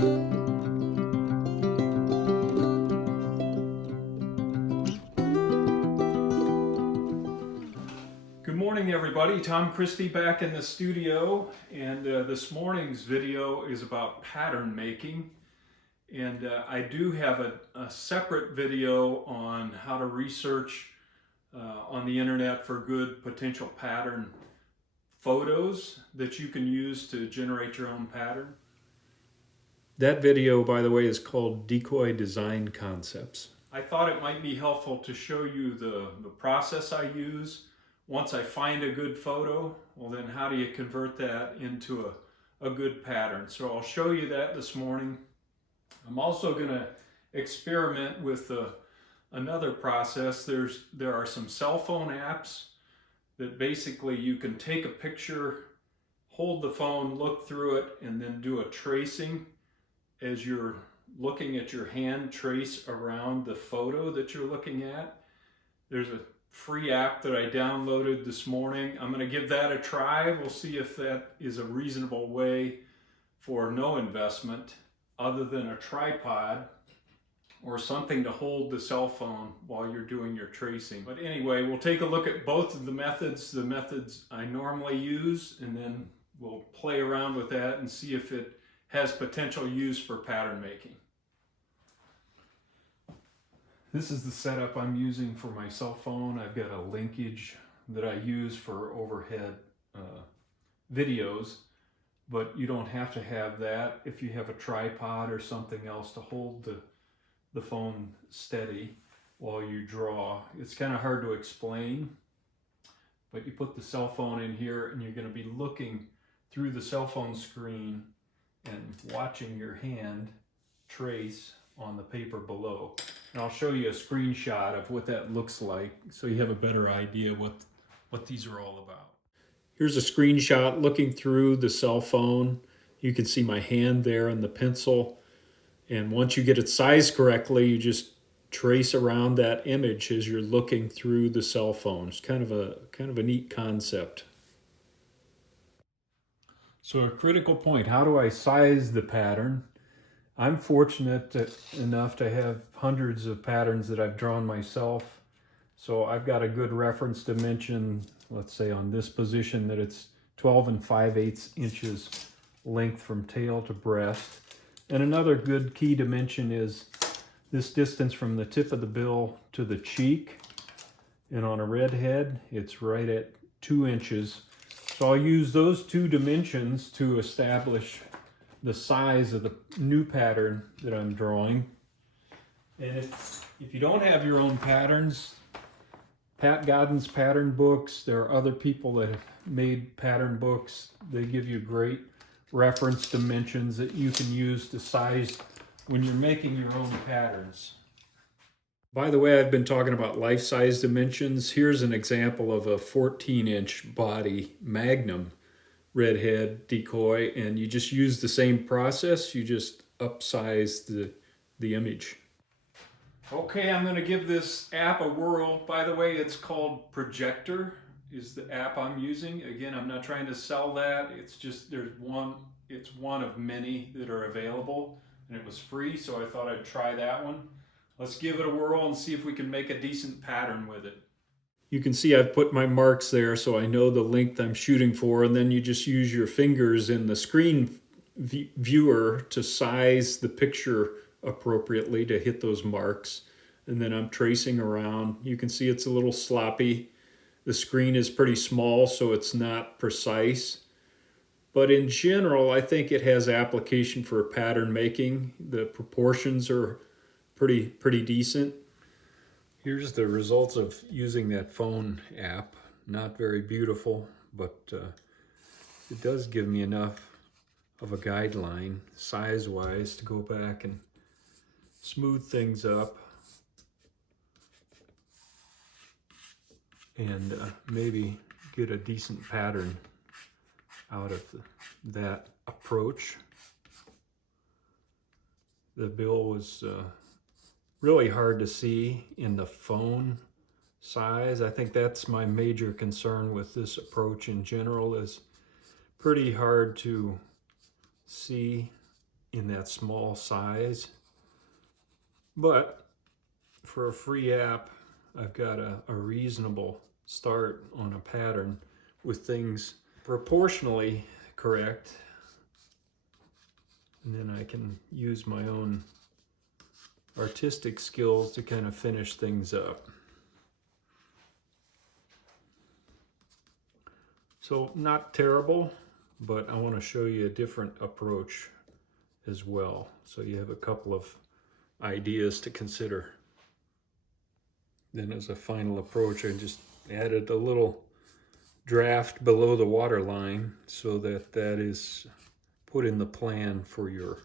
Good morning, everybody. Tom Christie back in the studio, and this morning's video is about pattern making. And I do have a separate video on how to research on the internet for good potential pattern photos that you can use to generate your own pattern. That video, by the way, is called Decoy Design Concepts. I thought it might be helpful to show you the process I use. Once I find a good photo, well then how do you convert that into a good pattern? So I'll show you that this morning. I'm also going to experiment with another process. There are some cell phone apps that basically you can take a picture, hold the phone, look through it, and then do a tracing as you're looking at your hand, trace around the photo that you're looking at. There's a free app that I downloaded this morning. I'm going to give that a try. We'll see if that is a reasonable way for no investment other than a tripod or something to hold the cell phone while you're doing your tracing. But anyway, we'll take a look at both of the methods I normally use, and then we'll play around with that and see if it has potential use for pattern making. This is the setup I'm using for my cell phone. I've got a linkage that I use for overhead videos, but you don't have to have that if you have a tripod or something else to hold the phone steady while you draw. It's kind of hard to explain, but you put the cell phone in here and you're going to be looking through the cell phone screen and watching your hand trace on the paper below. And I'll show you a screenshot of what that looks like so you have a better idea what these are all about. Here's a screenshot looking through the cell phone. You can see my hand there and the pencil. And once you get it sized correctly, you just trace around that image as you're looking through the cell phone. It's kind of a neat concept. So a critical point, how do I size the pattern? I'm fortunate enough to have hundreds of patterns that I've drawn myself. So I've got a good reference dimension, let's say on this position, that it's 12 5/8 inches length from tail to breast. And another good key dimension is this distance from the tip of the bill to the cheek. And on a redhead, it's right at 2 inches. So I'll use those two dimensions to establish the size of the new pattern that I'm drawing. And if you don't have your own patterns, Pat Godden's pattern books, there are other people that have made pattern books. They give you great reference dimensions that you can use to size when you're making your own patterns. By the way, I've been talking about life-size dimensions. Here's an example of a 14-inch body Magnum redhead decoy, and you just use the same process. You just upsize the image. Okay, I'm going to give this app a whirl. By the way, it's called Projector is the app I'm using. Again, I'm not trying to sell that. It's just it's one of many that are available, and it was free, so I thought I'd try that one. Let's give it a whirl and see if we can make a decent pattern with it. You can see I've put my marks there so I know the length I'm shooting for, and then you just use your fingers in the screen viewer to size the picture appropriately to hit those marks. And then I'm tracing around. You can see it's a little sloppy. The screen is pretty small, so it's not precise. But in general, I think it has application for pattern making. The proportions are pretty decent. Here's the results of using that phone app. Not very beautiful, but it does give me enough of a guideline size-wise to go back and smooth things up and maybe get a decent pattern out of that approach. The bill was really hard to see in the phone size. I think that's my major concern with this approach in general, is pretty hard to see in that small size. But for a free app, I've got a reasonable start on a pattern with things proportionally correct. And then I can use my own artistic skills to kind of finish things up. So not terrible, but I want to show you a different approach as well, so you have a couple of ideas to consider. Then as a final approach, I just added a little draft below the water line so that that is put in the plan for your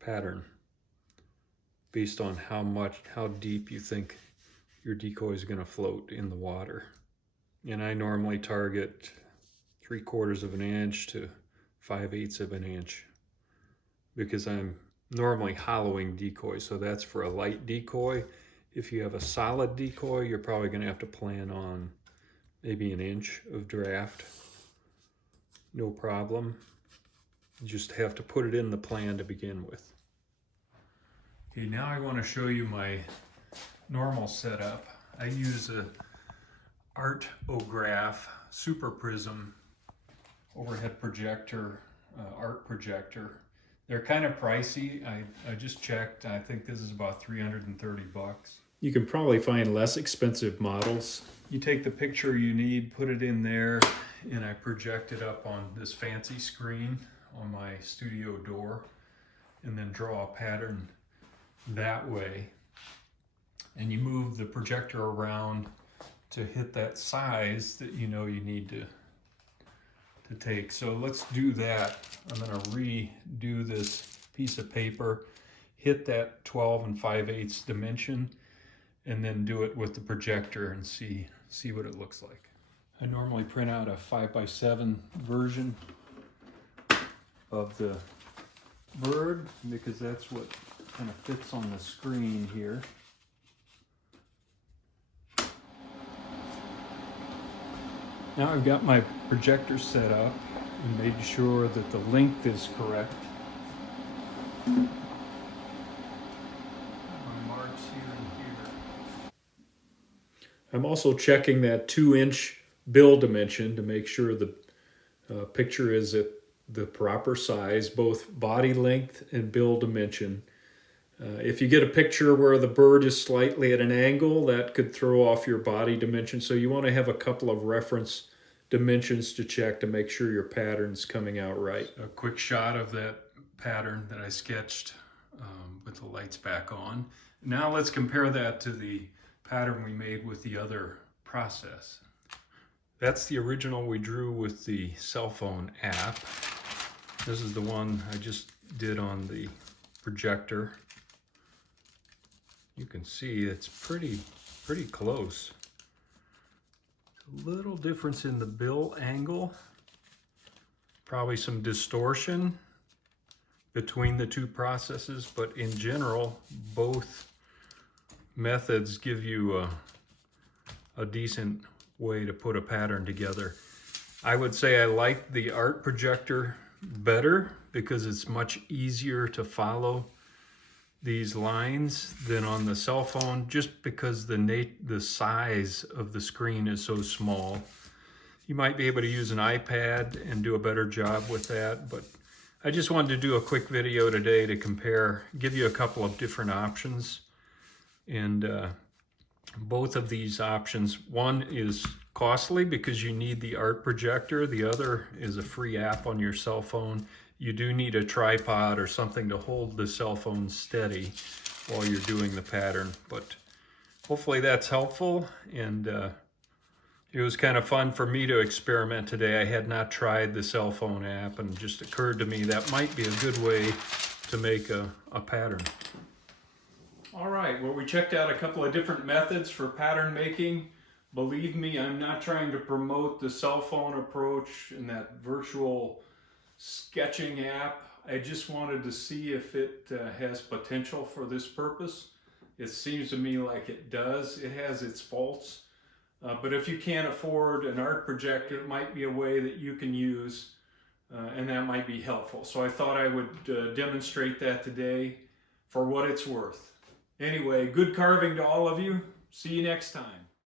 pattern based on how deep you think your decoy is going to float in the water. And I normally target 3/4 of an inch to 5/8 of an inch because I'm normally hollowing decoy, so that's for a light decoy. If you have a solid decoy, you're probably going to have to plan on maybe an inch of draft. No problem. You just have to put it in the plan to begin with. Okay, now I want to show you my normal setup. I use a Artograph Super Prism overhead projector, art projector. They're kind of pricey. I just checked. I think this is about 330 bucks. You can probably find less expensive models. You take the picture you need, put it in there, and I project it up on this fancy screen on my studio door, and then draw a pattern that way. And you move the projector around to hit that size that you know you need to take. So let's do that. I'm going to redo this piece of paper, hit that 12 and 5/8 dimension, and then do it with the projector and see what it looks like. I normally print out a 5x7 version of the bird because that's what kind of fits on the screen here. Now I've got my projector set up and made sure that the length is correct. My marks here and here. I'm also checking that 2-inch bill dimension to make sure the picture is at the proper size, both body length and bill dimension. If you get a picture where the bird is slightly at an angle, that could throw off your body dimension. So you want to have a couple of reference dimensions to check to make sure your pattern's coming out right. A quick shot of that pattern that I sketched with the lights back on. Now let's compare that to the pattern we made with the other process. That's the original we drew with the cell phone app. This is the one I just did on the projector. You can see it's pretty close. A little difference in the bill angle. Probably some distortion between the two processes, but in general, both methods give you a decent way to put a pattern together. I would say I like the art projector better because it's much easier to follow these lines than on the cell phone, just because the size of the screen is so small. You might be able to use an iPad and do a better job with that, but I just wanted to do a quick video today to compare, give you a couple of different options. And both of these options, one is costly because you need the art projector. The other is a free app on your cell phone. You do need a tripod or something to hold the cell phone steady while you're doing the pattern, but hopefully that's helpful. And it was kind of fun for me to experiment today. I had not tried the cell phone app, and it just occurred to me that might be a good way to make a pattern. All right, well, we checked out a couple of different methods for pattern making. Believe me, I'm not trying to promote the cell phone approach and that virtual sketching app. I just wanted to see if it has potential for this purpose. It seems to me like it does. It has its faults, but if you can't afford an art projector, it might be a way that you can use and that might be helpful. So I thought I would demonstrate that today for what it's worth. Anyway, good carving to all of you. See you next time.